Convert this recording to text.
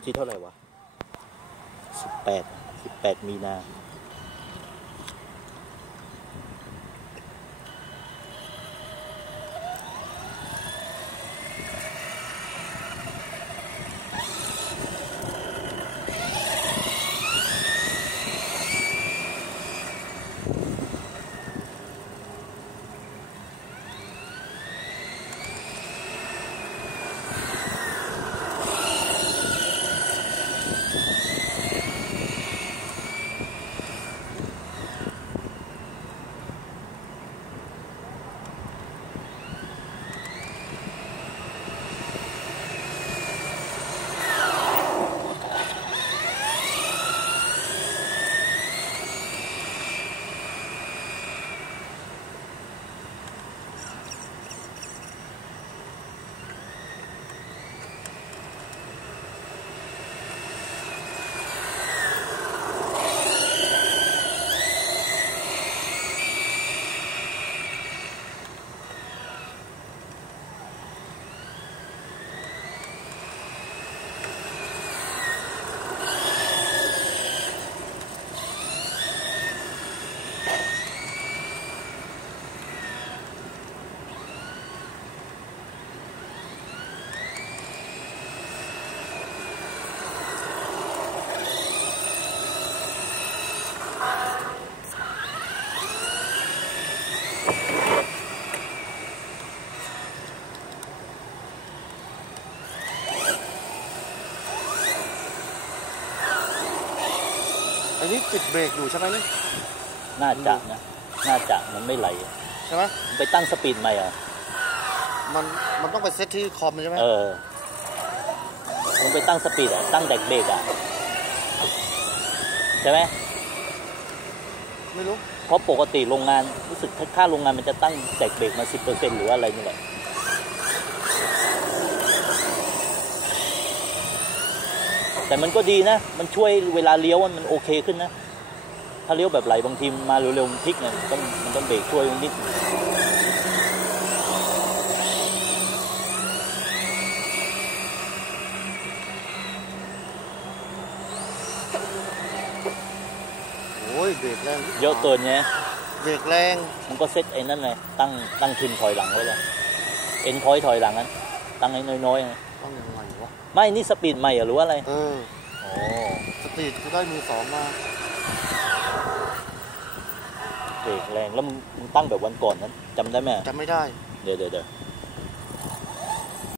วันที่เท่าไหร่วะสิบแปดสิบแปดมีนา อันนี้ติดเบรกอยู่ใช่ไหมเนี่ยน่าจะนะ น่าจะมันไม่ไหลใช่ไหมไปตั้งสปีดใหม่เหรอมันมันต้องไปเซตที่คอมใช่ไหมเออมันไปตั้งสปีดอะตั้งแดกเบรกอะใช่ไหมไม่รู้เพราะปกติโรงงานรู้สึกค่าโรงงานมันจะตั้งแดกเบรกมาสิบเปอร์เซ็นหรือว่าอะไรนี่แหละ แต่มันก็ดีนะ มันช่วยเวลาเลี้ยวมันโอเคขึ้นนะ ถ้าเลี้ยวแบบไหลบางทีมาเร็วๆมันพลิกเนี่ยมันต้องมันต้องเบรกช่วยนิดนึงโอ้ยเบรกแรงเยอะเกินไงเบรกแรง มันก็เซ็ตไอ้นั่นเลยตั้งตั้งทิมถอยหลังไว้เลยเอ็นพอยถอยหลังนั้นตั้งไอ้น้อยๆไง ต้องยังไงวะไม่นี่สปีดใหม่เหรอหรือว่าอะไรเออโอ้สปีดก็ได้มือสองมาเบรกแรงแล้วมึงมึงตั้งแบบวันก่อนนั้นจำได้ไหมจำไม่ได้ เดี๋ยวเดี๋ยวเดี๋ยว